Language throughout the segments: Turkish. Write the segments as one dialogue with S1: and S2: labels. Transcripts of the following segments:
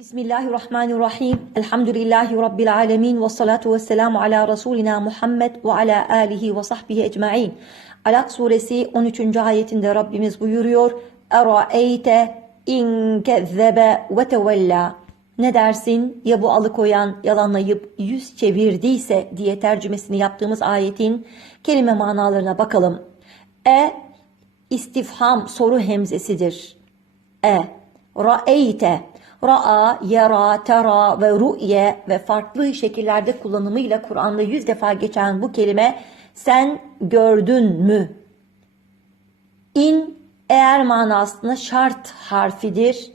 S1: Bismillahirrahmanirrahim. Elhamdülillahi Rabbil alemin. Ve salatu ve selamu ala Resulina Muhammed ve ala alihi ve sahbihi ecma'in. Alak suresi 13. ayetinde Rabbimiz buyuruyor. Eraeyte in kezzebe ve tevella. Ne dersin ya bu alıkoyan yalanlayıp yüz çevirdiyse diye tercümesini yaptığımız ayetin kelime manalarına bakalım. E istifham soru hemzesidir. E ra'eyte ra'a, yara, tera ve ru'ye ve farklı şekillerde kullanımıyla Kur'an'da yüz defa geçen bu kelime sen gördün mü? İn eğer manasında şart harfidir.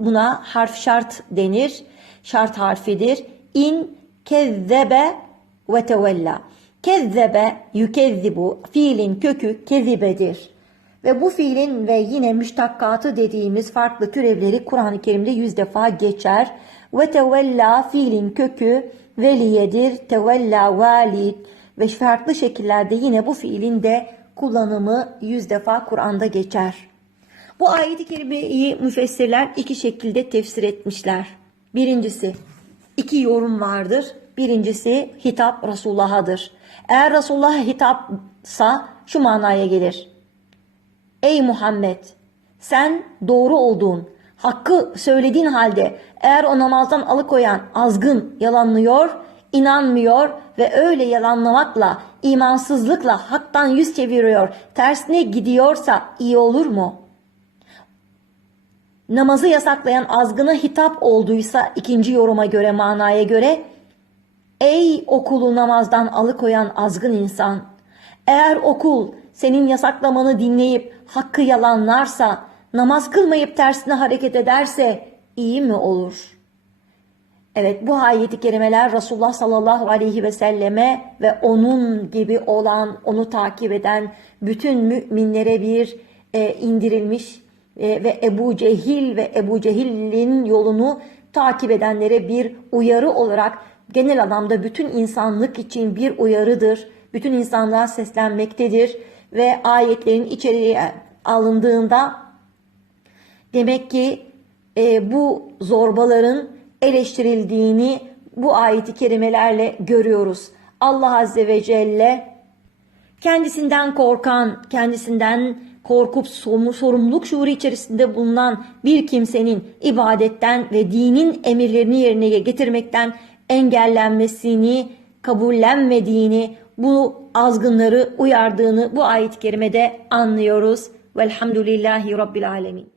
S1: Buna harf şart denir. Şart harfidir. İn kezzebe ve tevella. Kezzebe yükezzibu fiilin kökü kezibedir. Ve bu fiilin ve yine müştakkatı dediğimiz farklı türevleri Kur'an-ı Kerim'de yüz defa geçer. Ve tevella fiilin kökü veliyedir. Tevella valid ve farklı şekillerde yine bu fiilin de kullanımı yüz defa Kur'an'da geçer. Bu ayeti kerimeyi müfessirler iki şekilde tefsir etmişler. Birincisi iki yorum vardır. Birincisi hitap Resulullah'adır. Eğer Resulullah'a hitapsa şu manaya gelir. Ey Muhammed sen doğru olduğun, hakkı söylediğin halde eğer o namazdan alıkoyan azgın yalanlıyor, inanmıyor ve öyle yalanlamakla, imansızlıkla haktan yüz çeviriyor, tersine gidiyorsa iyi olur mu? Namazı yasaklayan azgına hitap olduysa ikinci yoruma göre manaya göre Ey okulu namazdan alıkoyan azgın insan! Eğer okul senin yasaklamanı dinleyip hakkı yalanlarsa, namaz kılmayıp tersine hareket ederse iyi mi olur? Evet bu ayeti kerimeler Resulullah sallallahu aleyhi ve selleme ve onun gibi olan, onu takip eden bütün müminlere bir e, indirilmiş e, ve Ebu Cehil ve Ebu Cehil'in yolunu takip edenlere bir uyarı olarak genel anlamda bütün insanlık için bir uyarıdır. Bütün insanlığa seslenmektedir ve ayetlerin içeriği alındığında demek ki e, bu zorbaların eleştirildiğini bu ayeti kerimelerle görüyoruz. Allah Azze ve Celle kendisinden korkan, kendisinden korkup sorumluluk şuuru içerisinde bulunan bir kimsenin ibadetten ve dinin emirlerini yerine getirmekten engellenmesini, kabullenmediğini, bu azgınları uyardığını bu ayet-i kerimede anlıyoruz. Velhamdülillahi Rabbil Alemin.